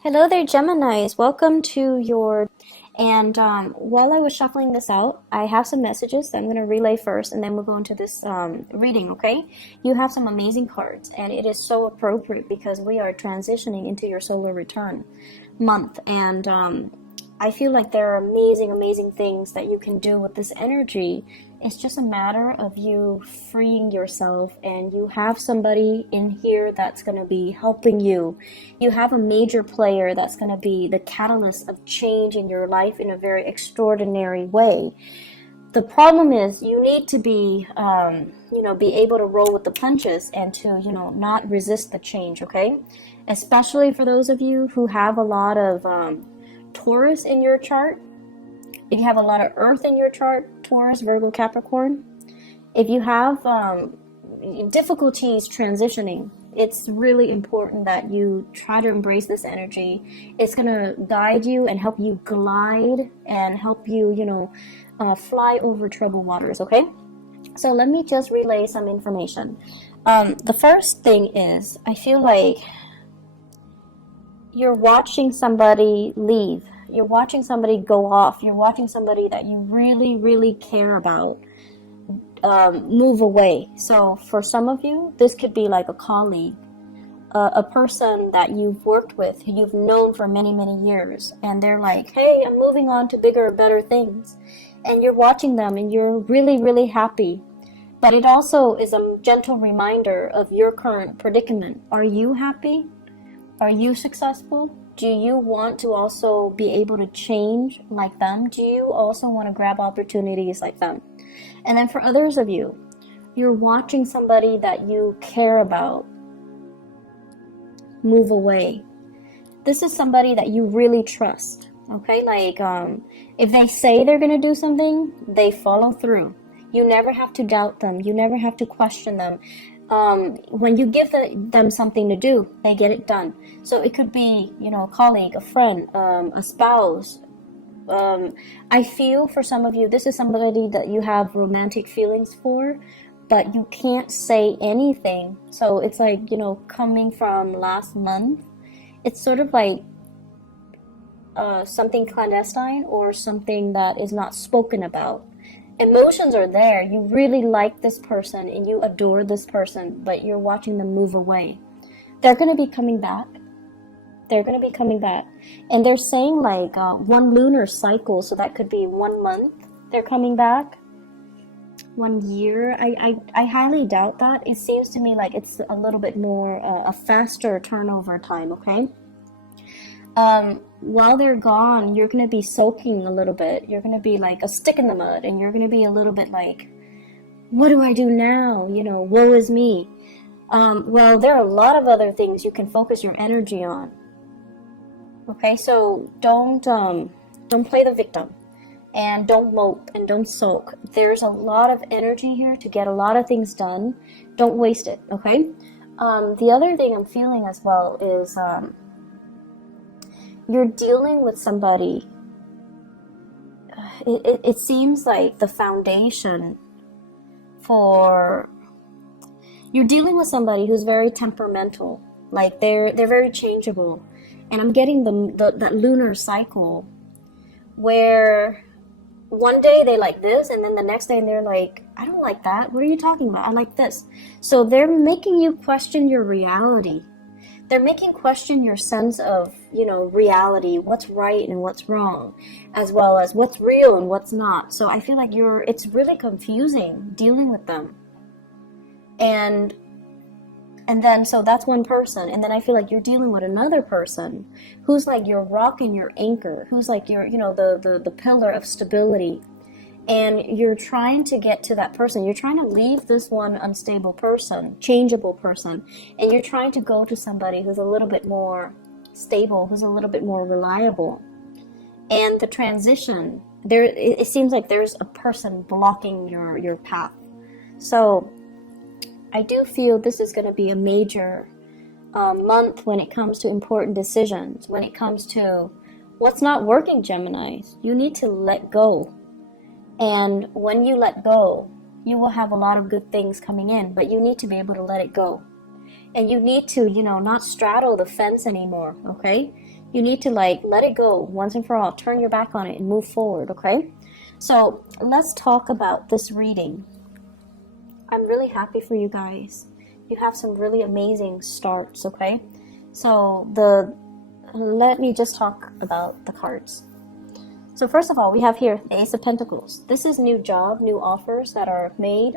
Hello there, Geminis. Welcome to your. And while I was shuffling this out, I have some messages that I'm going to relay first, and then we'll go into this reading, okay? You have some amazing cards, and it is so appropriate because we are transitioning into your solar return month. And I feel like there are amazing, amazing things that you can do with this energy. It's just a matter of you freeing yourself, and you have somebody in here that's going to be helping you. You have a major player that's going to be the catalyst of change in your life in a very extraordinary way. The problem is you need to be, be able to roll with the punches and to, not resist the change, okay? Especially for those of you who have a lot of Taurus in your chart. If you have a lot of Earth in your chart, Taurus, Virgo, Capricorn. If you have difficulties transitioning, it's really important that you try to embrace this energy. It's going to guide you and help you glide and help you, fly over troubled waters, okay? So let me just relay some information. The first thing is, I feel like you're watching somebody leave. You're watching somebody go off. You're watching somebody that you really, really care about move away. So for some of you, this could be like a colleague, a person that you've worked with, who you've known for many, many years. And they're like, hey, I'm moving on to bigger, better things. And you're watching them and you're really, really happy. But it also is a gentle reminder of your current predicament. Are you happy? Are you successful? Do you want to also be able to change like them? Do you also want to grab opportunities like them? And then for others of you, you're watching somebody that you care about move away. This is somebody that you really trust, okay? Like, if they say they're going to do something, they follow through. You never have to doubt them. You never have to question them. When you give them something to do, they get it done. So it could be, a colleague, a friend, a spouse. I feel for some of you, this is somebody that you have romantic feelings for, but you can't say anything. So it's like, coming from last month, it's sort of like something clandestine or something that is not spoken about. Emotions are there. You really like this person and you adore this person, but you're watching them move away. They're going to be coming back. They're going to be coming back. And they're saying like one lunar cycle, so that could be 1 month. They're coming back. 1 year. I highly doubt that. It seems to me like it's a little bit more a faster turnover time, okay? While they're gone, you're going to be soaking a little bit. You're going to be like a stick in the mud, and you're going to be a little bit like, what do I do now? Woe is me. Well, there are a lot of other things you can focus your energy on. Okay, so don't play the victim, and don't mope, and don't soak. There's a lot of energy here to get a lot of things done. Don't waste it, okay? The other thing I'm feeling as well is, you're dealing with somebody. It seems like the foundation for you're dealing with somebody who's very temperamental. Like they're very changeable, and I'm getting that lunar cycle where one day they like this, and then the next day they're like, I don't like that. What are you talking about? I like this. So they're making you question your reality. They're making question your sense of, reality, what's right and what's wrong, as well as what's real and what's not. So I feel like it's really confusing dealing with them. And then, so that's one person. And then I feel like you're dealing with another person who's like your rock and your anchor, who's like your, the pillar of stability. And you're trying to get to that person. You're trying to leave this one unstable person, changeable person, and you're trying to go to somebody who's a little bit more stable, who's a little bit more reliable. And the transition, it seems like there's a person blocking your path. So I do feel this is going to be a major month when it comes to important decisions, when it comes to what's not working, Geminis. You need to let go. And when you let go, you will have a lot of good things coming in, but you need to be able to let it go. And you need to, not straddle the fence anymore, okay? You need to like let it go once and for all, turn your back on it and move forward, okay? So let's talk about this reading. I'm really happy for you guys. You have some really amazing starts, okay? So let me just talk about the cards. So first of all, we have here the Ace of Pentacles. This is new job, new offers that are made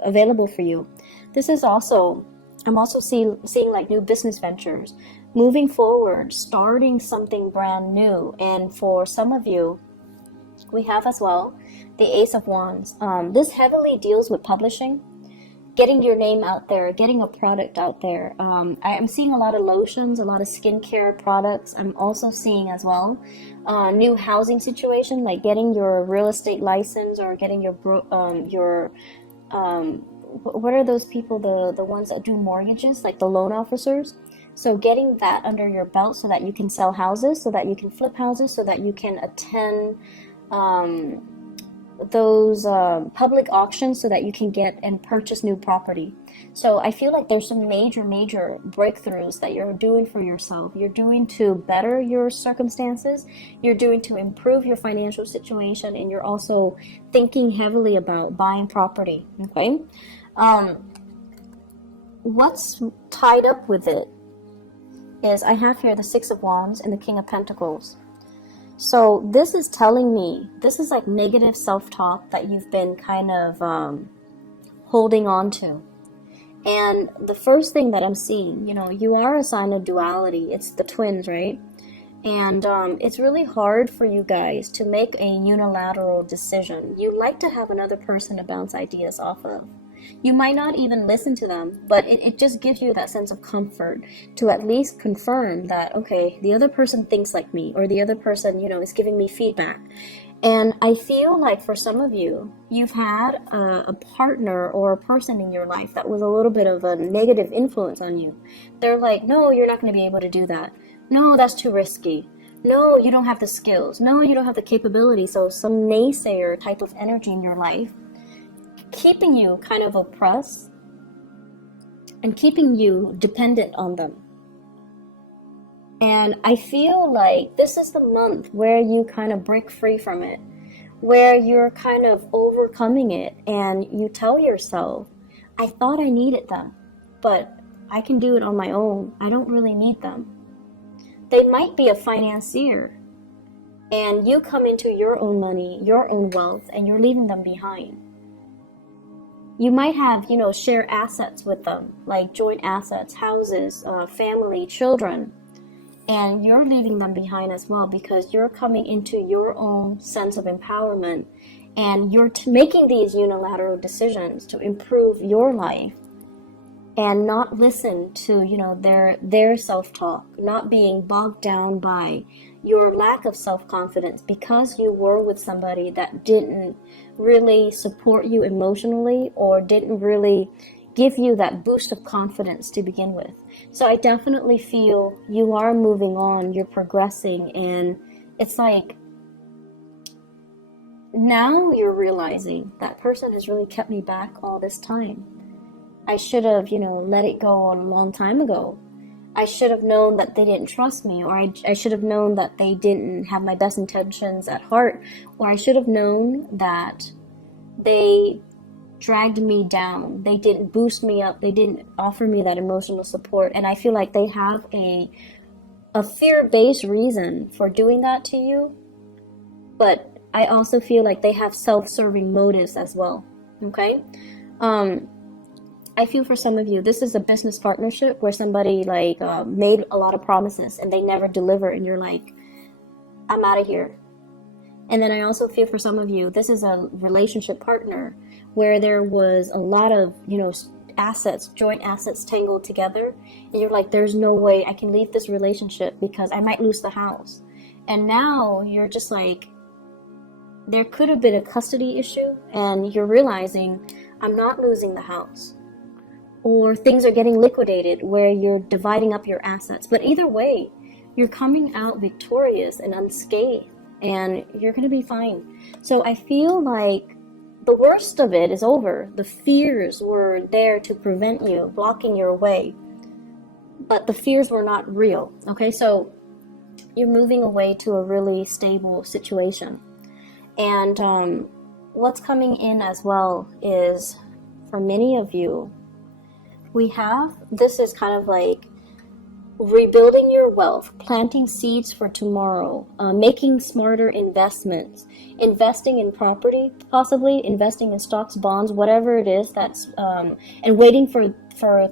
available for you. This is also, I'm also seeing like new business ventures, moving forward, starting something brand new. And for some of you, we have as well the Ace of Wands. This heavily deals with publishing, getting your name out there, getting a product out there. I am seeing a lot of lotions, a lot of skincare products. I'm also seeing as well new housing situation, like getting your real estate license or getting your what are those people, the ones that do mortgages, like the loan officers. So getting that under your belt so that you can sell houses, so that you can flip houses, so that you can attend those public auctions so that you can get and purchase new property. So I feel like there's some major breakthroughs that you're doing for yourself. You're doing to better your circumstances, you're doing to improve your financial situation, and you're also thinking heavily about buying property, okay? What's tied up with it is I have here the Six of Wands and the King of Pentacles. So this is telling me, this is like negative self-talk that you've been kind of holding on to. And the first thing that I'm seeing, you know, you are a sign of duality. It's the twins, right? And it's really hard for you guys to make a unilateral decision. You like to have another person to bounce ideas off of. You might not even listen to them, but it just gives you that sense of comfort to at least confirm that, okay, the other person thinks like me, or the other person, you know, is giving me feedback. And I feel like for some of you, you've had a partner or a person in your life that was a little bit of a negative influence on you. They're like, no, you're not going to be able to do that. No, that's too risky. No, you don't have the skills. No, you don't have the capability. So some naysayer type of energy in your life, keeping you kind of oppressed and keeping you dependent on them. And I feel like this is the month where you kind of break free from it, where you're kind of overcoming it, and you tell yourself, I thought I needed them, but I can do it on my own. I don't really need them. They might be a financier, and you come into your own money, your own wealth, and you're leaving them behind. You might have, you know, share assets with them, like joint assets, houses, family, children, and you're leaving them behind as well because you're coming into your own sense of empowerment, and you're making these unilateral decisions to improve your life and not listen to, you know, their self-talk, not being bogged down by your lack of self-confidence because you were with somebody that didn't really support you emotionally or didn't really give you that boost of confidence to begin with. So I definitely feel you are moving on, you're progressing, and it's like now you're realizing that person has really kept me back all this time. I should have, you know, let it go a long time ago. I should have known that they didn't trust me, or I should have known that they didn't have my best intentions at heart, or I should have known that they dragged me down. They didn't boost me up. They didn't offer me that emotional support. And I feel like they have a fear-based reason for doing that to you, but I also feel like they have self-serving motives as well, okay? I feel for some of you, this is a business partnership where somebody like made a lot of promises and they never deliver, and you're like, I'm out of here. And then I also feel for some of you, this is a relationship partner where there was a lot of, you know, assets, joint assets tangled together, and you're like, there's no way I can leave this relationship because I might lose the house. And now you're just like, there could have been a custody issue, and you're realizing I'm not losing the house. Or things are getting liquidated where you're dividing up your assets. But either way, you're coming out victorious and unscathed, and you're going to be fine. So I feel like the worst of it is over. The fears were there to prevent you, blocking your way. But the fears were not real. Okay, so you're moving away to a really stable situation. And what's coming in as well is, for many of you, this is kind of like rebuilding your wealth, planting seeds for tomorrow, making smarter investments, investing in property, possibly investing in stocks, bonds, whatever it is that's, and waiting for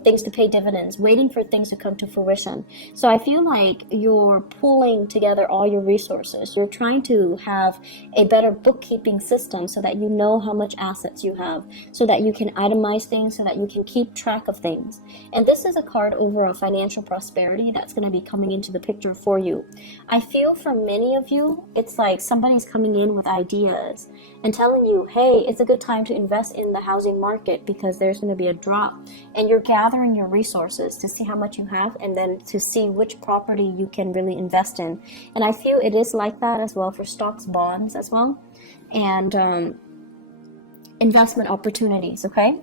things to pay dividends, waiting for things to come to fruition. So I feel like you're pulling together all your resources. You're trying to have a better bookkeeping system so that you know how much assets you have, so that you can itemize things, so that you can keep track of things. And this is a card over a financial prosperity that's going to be coming into the picture for you. I feel for many of you, it's like somebody's coming in with ideas and telling you, hey, it's a good time to invest in the housing market because there's going to be a drop. And you're gathering your resources to see how much you have and then to see which property you can really invest in. And I feel it is like that as well for stocks, bonds as well, and investment opportunities, okay?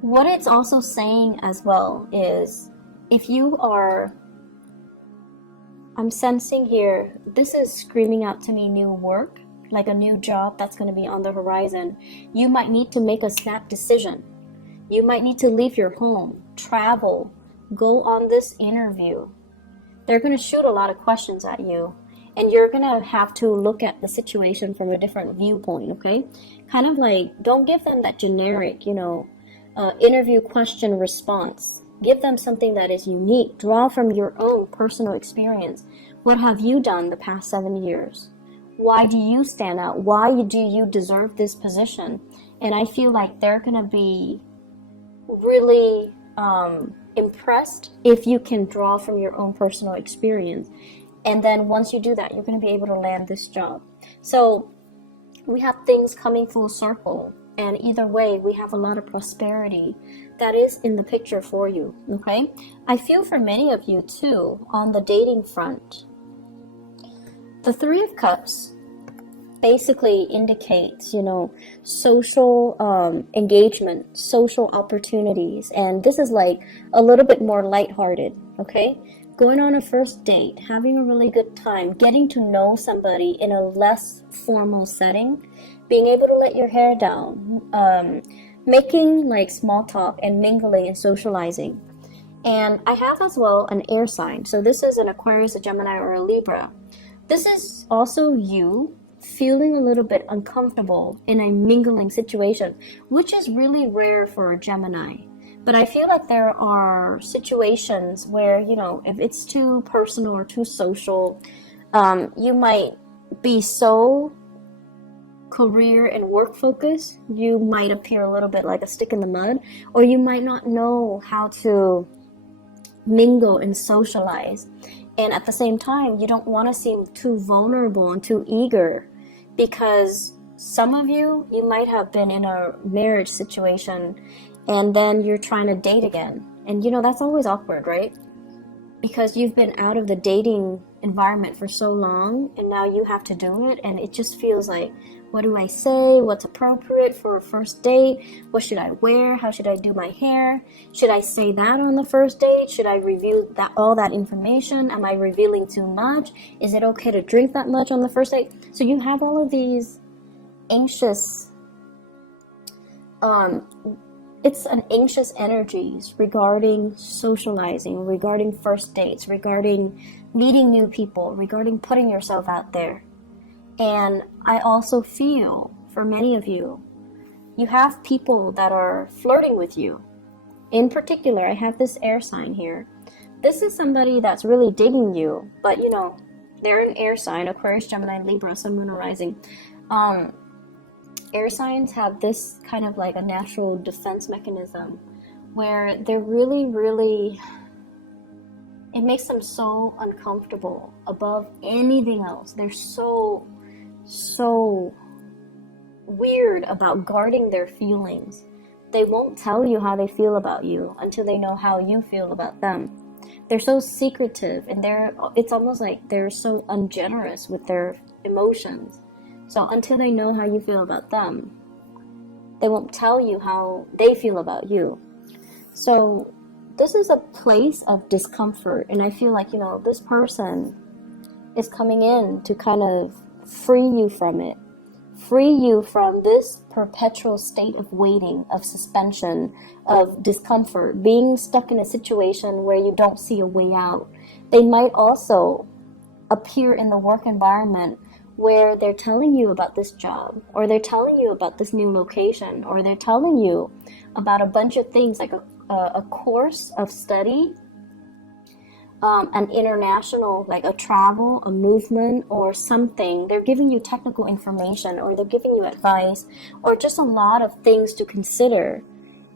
What it's also saying as well is, if you are, I'm sensing here, this is screaming out to me new work, like a new job that's going to be on the horizon. You might need to make a snap decision. You might need to leave your home, travel, go on this interview. They're going to shoot a lot of questions at you, and you're going to have to look at the situation from a different viewpoint, okay? Kind of like, don't give them that generic, interview question response. Give them something that is unique. Draw from your own personal experience. What have you done the past 7 years? Why do you stand out? Why do you deserve this position? And I feel like they're going to be really impressed if you can draw from your own personal experience. And then once you do that, you're going to be able to land this job. So we have things coming full circle. And either way, we have a lot of prosperity that is in the picture for you, okay? I feel for many of you, too, on the dating front. The Three of Cups basically indicates, social engagement, social opportunities. And this is like a little bit more lighthearted, okay? Going on a first date, having a really good time, getting to know somebody in a less formal setting, being able to let your hair down, making like small talk and mingling and socializing. And I have as well an air sign. So this is an Aquarius, a Gemini, or a Libra. This is also you feeling a little bit uncomfortable in a mingling situation, which is really rare for a Gemini. But I feel like there are situations where, if it's too personal or too social, you might be so career and work focused, you might appear a little bit like a stick in the mud, or you might not know how to mingle and socialize. And at the same time, you don't want to seem too vulnerable and too eager, because some of you might have been in a marriage situation and then you're trying to date again. And that's always awkward, right? Because you've been out of the dating environment for so long and now you have to do it, and it just feels like, what do I say? What's appropriate for a first date? What should I wear? How should I do my hair? Should I say that on the first date? Should I reveal all that information? Am I revealing too much? Is it okay to drink that much on the first date? So you have all of these anxious, it's an anxious energies regarding socializing, regarding first dates, regarding meeting new people, regarding putting yourself out there. And I also feel, for many of you, you have people that are flirting with you. In particular, I have this air sign here. This is somebody that's really digging you, but they're an air sign, Aquarius, Gemini, Libra, Sun, Moon, or Rising. Air signs have this kind of like a natural defense mechanism where they're really, really, it makes them so uncomfortable above anything else. They're so weird about guarding their feelings. They won't tell you how they feel about you until they know how you feel about them. They're so secretive, and it's almost like they're so ungenerous with their emotions. So until they know how you feel about them, they won't tell you how they feel about you. So this is a place of discomfort, and I feel like, this person is coming in to kind of free you from it. Free you from this perpetual state of waiting, of suspension, of discomfort, being stuck in a situation where you don't see a way out. They might also appear in the work environment where they're telling you about this job, or they're telling you about this new location, or they're telling you about a bunch of things like a course of study, an international, like a travel, a movement, or something. They're giving you technical information, or they're giving you advice, or just a lot of things to consider.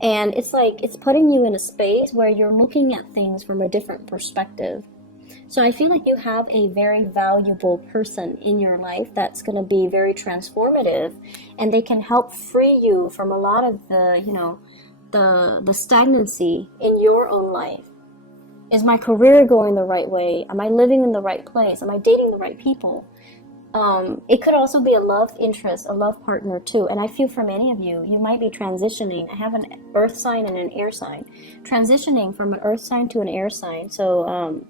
And it's like, it's putting you in a space where you're looking at things from a different perspective. So I feel like you have a very valuable person in your life that's going to be very transformative, and they can help free you from a lot of the stagnancy in your own life. Is my career going the right way? Am I living in the right place? Am I dating the right people? It could also be a love interest, a love partner too. And I feel for many of you, you might be transitioning. I have an earth sign and an air sign. Transitioning from an earth sign to an air sign. So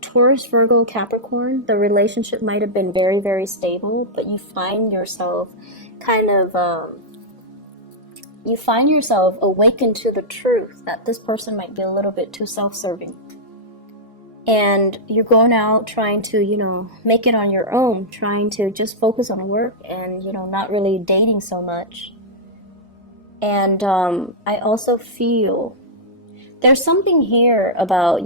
Taurus, Virgo, Capricorn, the relationship might have been very, very stable, but you find yourself awakened to the truth that this person might be a little bit too self-serving. And you're going out trying to, make it on your own, trying to just focus on work and, not really dating so much. And I also feel there's something here about,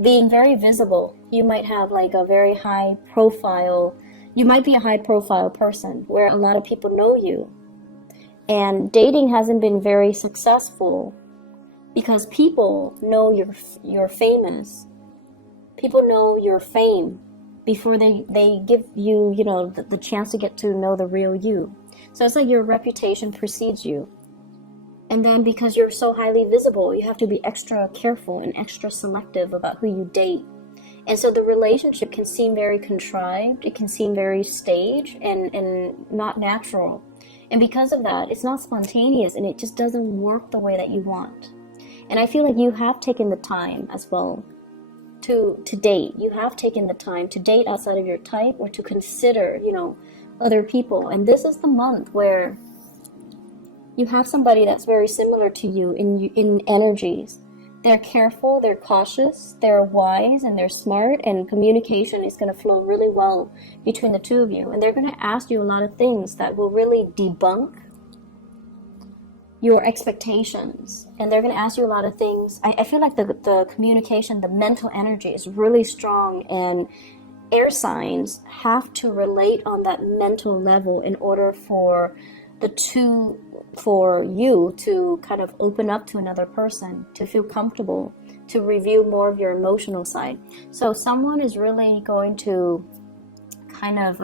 being very visible. You might have like a very high profile, you might be a high profile person where a lot of people know you. And dating hasn't been very successful because people know you're famous. People know your fame before they give you, the chance to get to know the real you. So it's like your reputation precedes you. And then because you're so highly visible, you have to be extra careful and extra selective about who you date. And so the relationship can seem very contrived. It can seem very staged and not natural. And because of that, it's not spontaneous, and it just doesn't work the way that you want. And I feel like you have taken the time as well to date. You have taken the time to date outside of your type, or to consider, other people. And this is the month where you have somebody that's very similar to you in energies. They're careful, they're cautious, they're wise, and they're smart, and communication is going to flow really well between the two of you. And they're going to ask you a lot of things that will really debunk your expectations. And they're going to ask you a lot of things. I feel like the communication, the mental energy is really strong, and air signs have to relate on that mental level in order for you to kind of open up to another person, to feel comfortable, to reveal more of your emotional side. So someone is really going to kind of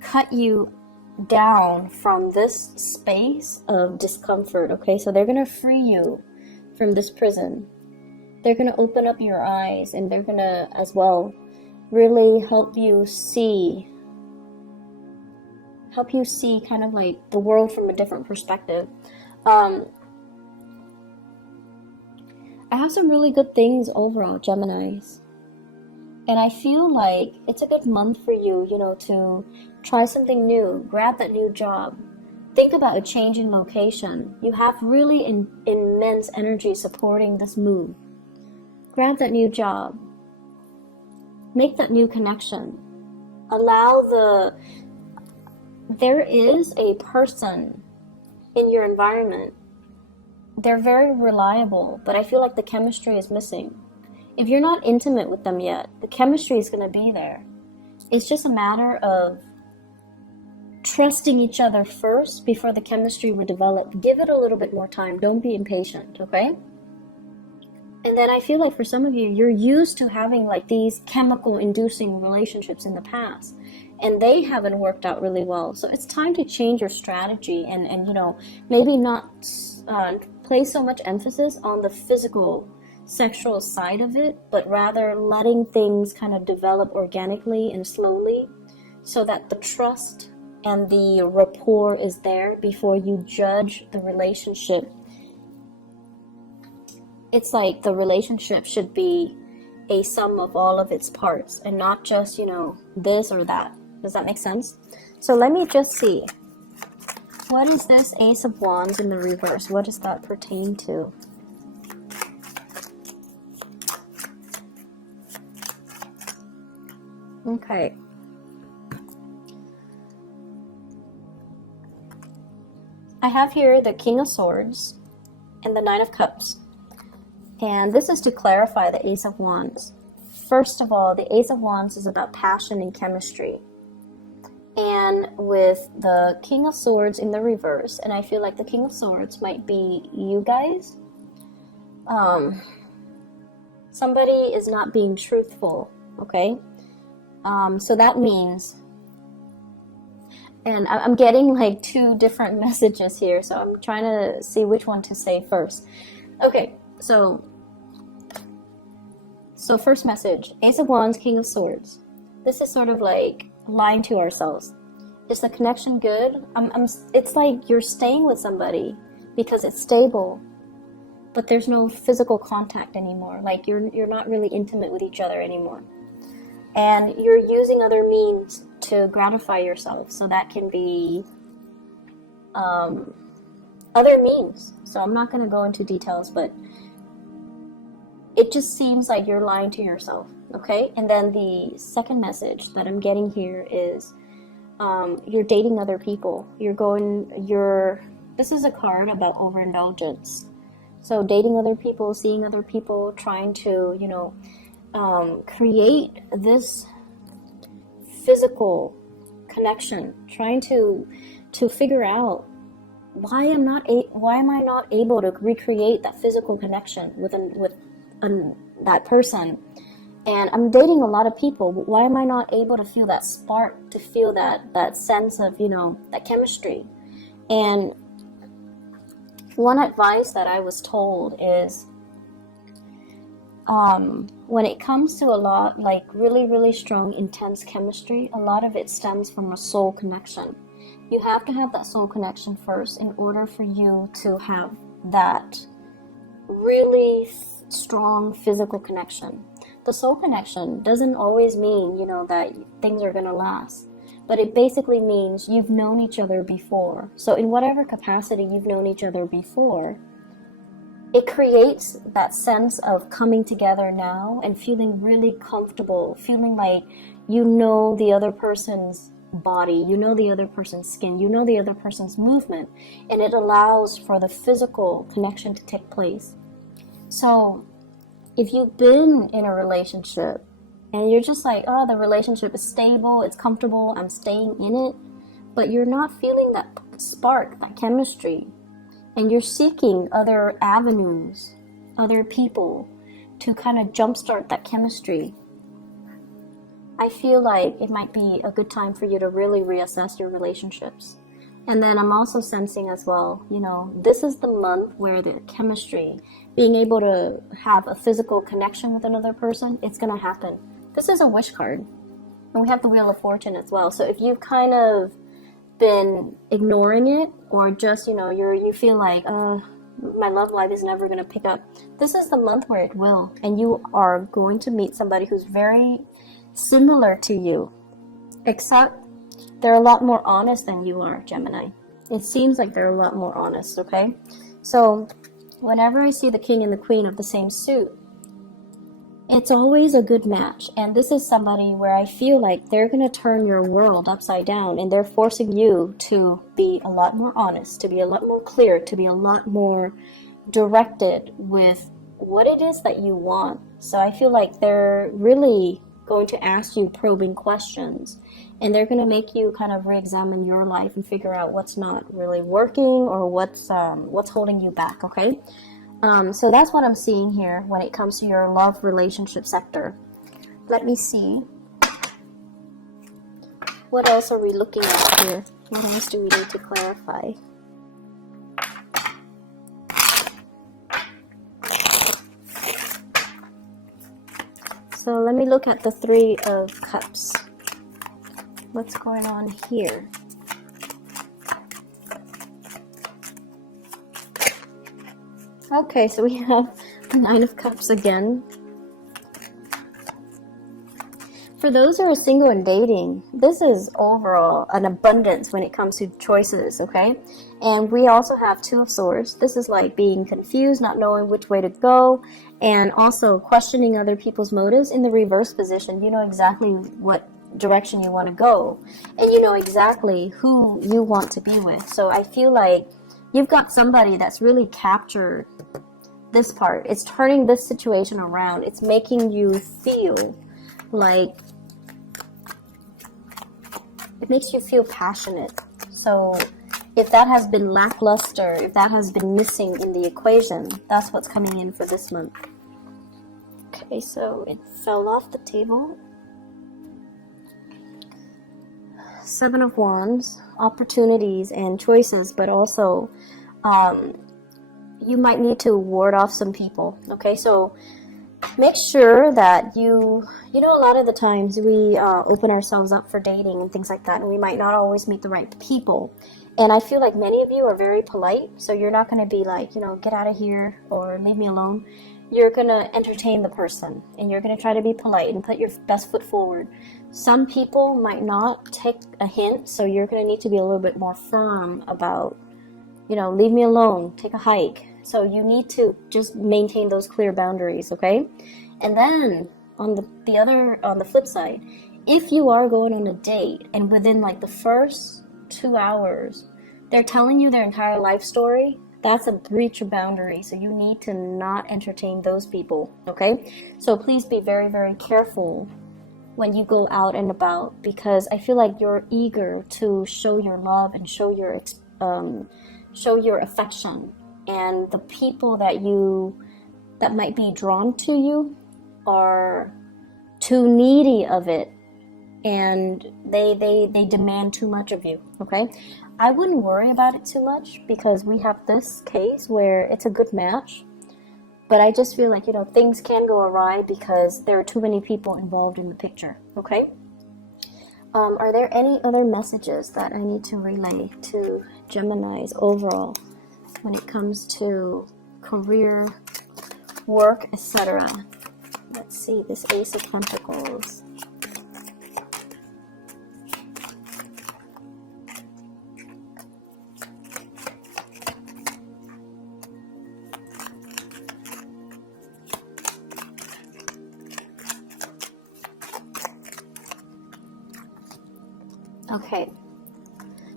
cut you down from this space of discomfort, okay? So they're going to free you from this prison. They're going to open up your eyes, and they're going to as well really help you see kind of like the world from a different perspective. I have some really good things overall, Geminis. And I feel like it's a good month for you, to try something new, grab that new job, think about a change in location. You have really immense energy supporting this move. Grab that new job, make that new connection, there is a person in your environment. They're very reliable, but I feel like the chemistry is missing. If you're not intimate with them yet, the chemistry is going to be there. It's just a matter of trusting each other first before the chemistry will develop. Give it a little bit more time. Don't be impatient, okay? And then I feel like for some of you, you're used to having like these chemical inducing relationships in the past, and they haven't worked out really well. So it's time to change your strategy and maybe not place so much emphasis on the physical, sexual side of it, but rather letting things kind of develop organically and slowly so that the trust and the rapport is there before you judge the relationship it's like the relationship should be a sum of all of its parts and not just, you know, this or that. Does that make sense? So let me just see. What is this Ace of Wands in the reverse? What does that pertain to? Okay. I have here the King of Swords and the Nine of Cups. And this is to clarify the Ace of Wands. First of all, the Ace of Wands is about passion and chemistry. And with the King of Swords in the reverse, and I feel like the King of Swords might be you guys. Somebody is not being truthful, okay? So that means, and I'm getting like two different messages here, so I'm trying to see which one to say first. Okay, so first message, Ace of Wands, King of Swords. This is sort of like lying to ourselves. Is the connection good? It's like you're staying with somebody because it's stable, but there's no physical contact anymore. Like you're not really intimate with each other anymore. And you're using other means to gratify yourself. So that can be other means. So I'm not going to go into details, but it just seems like you're lying to yourself, okay? And then the second message that I'm getting here is you're dating other people. This is a card about overindulgence. So dating other people, seeing other people, trying to, you know, create this physical connection, trying to figure out why am I not able to recreate that physical connection with that person. And I'm dating a lot of people, but why am I not able to feel that spark, to feel that sense of, you know, that chemistry? And one advice that I was told is when it comes to a lot, like really, really strong, intense chemistry, a lot of it stems from a soul connection. You have to have that soul connection first in order for you to have that really strong physical connection. The soul connection doesn't always mean, you know, that things are going to last, but it basically means you've known each other before. So in whatever capacity you've known each other before, it creates that sense of coming together now and feeling really comfortable, feeling like you know the other person's body, you know the other person's skin, you know the other person's movement, and it allows for the physical connection to take place. So if you've been in a relationship and you're just like, oh, the relationship is stable, it's comfortable, I'm staying in it, but you're not feeling that spark, that chemistry, and you're seeking other avenues, other people to kind of jumpstart that chemistry, I feel like it might be a good time for you to really reassess your relationships. And then I'm also sensing as well, you know, this is the month where the chemistry, being able to have a physical connection with another person, it's going to happen. This is a wish card. And we have the Wheel of Fortune as well. So if you've kind of been ignoring it, or just, you know, you feel like, my love life is never going to pick up, this is the month where it will. And you are going to meet somebody who's very similar to you, except they're a lot more honest than you are, Gemini. It seems like they're a lot more honest, okay? So whenever I see the King and the Queen of the same suit, it's always a good match. And this is somebody where I feel like they're going to turn your world upside down, and they're forcing you to be a lot more honest, to be a lot more clear, to be a lot more directed with what it is that you want. So I feel like they're really going to ask you probing questions, and they're going to make you kind of re-examine your life and figure out what's not really working or what's holding you back, okay? So that's what I'm seeing here when it comes to your love relationship sector. Let me see. What else are we looking at here? What else do we need to clarify? So let me look at the Three of Cups. What's going on here? Okay, so we have Nine of Cups again. For those who are single and dating, this is overall an abundance when it comes to choices, okay? And we also have Two of Swords. This is like being confused, not knowing which way to go, and also questioning other people's motives. In the reverse position, you know exactly what direction you want to go, and you know exactly who you want to be with. So I feel like you've got somebody that's really captured this part. It's turning this situation around. It's making you feel like, it makes you feel passionate. So if that has been lackluster, if that has been missing in the equation, that's what's coming in for this month. Okay, so it fell off the table. Seven of Wands, opportunities and choices, but also you might need to ward off some people. Okay, so make sure that you know, a lot of the times we open ourselves up for dating and things like that, and we might not always meet the right people. And I feel like many of you are very polite, so you're not going to be like, you know, get out of here or leave me alone. You're going to entertain the person, and you're going to try to be polite and put your best foot forward. Some people might not take a hint, so you're going to need to be a little bit more firm about, you know, leave me alone, take a hike. So you need to just maintain those clear boundaries, okay? And then on the flip side, if you are going on a date and within like the first 2 hours, they're telling you their entire life story, that's a breach of boundary. So you need to not entertain those people, okay? So please be very, very careful when you go out and about, because I feel like you're eager to show your love and show your affection. And the people that might be drawn to you are too needy of it, and they demand too much of you, okay? I wouldn't worry about it too much, because we have this case where it's a good match, but I just feel like, you know, things can go awry because there are too many people involved in the picture, okay? Are there any other messages that I need to relay to Geminis overall when it comes to career, work, etc.? Let's see, this Ace of Pentacles. Okay,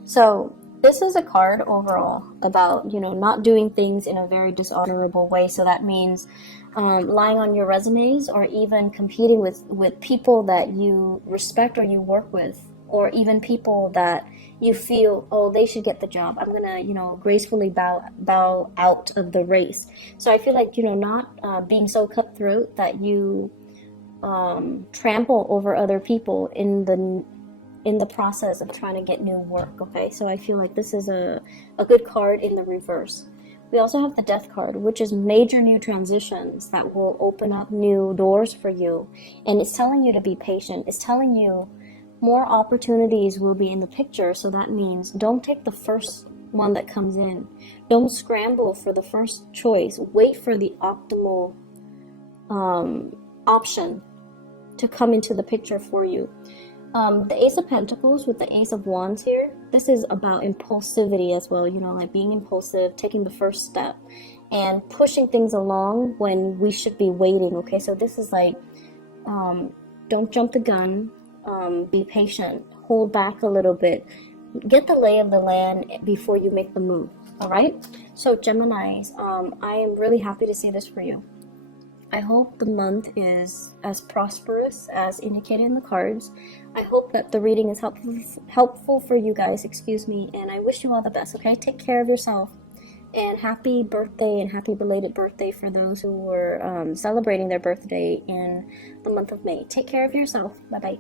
so this is a card overall about, you know, not doing things in a very dishonorable way. So that means lying on your resumes, or even competing with people that you respect or you work with, or even people that you feel, oh, they should get the job. I'm gonna, you know, gracefully bow out of the race. So I feel like, you know, not being so cutthroat that you trample over other people in the process of trying to get new work, okay? So I feel like this is a good card in the reverse. We also have the Death card, which is major new transitions that will open up new doors for you. And it's telling you to be patient. It's telling you more opportunities will be in the picture. So that means don't take the first one that comes in. Don't scramble for the first choice. Wait for the optimal option to come into the picture for you. The Ace of Pentacles with the Ace of Wands here, this is about impulsivity as well, you know, like being impulsive, taking the first step, and pushing things along when we should be waiting, okay? So this is like, don't jump the gun, be patient, hold back a little bit, get the lay of the land before you make the move, all right? So Geminis, I am really happy to see this for you. I hope the month is as prosperous as indicated in the cards. I hope that the reading is helpful for you guys, and I wish you all the best, okay? Take care of yourself, and happy birthday and happy belated birthday for those who were celebrating their birthday in the month of May. Take care of yourself. Bye-bye.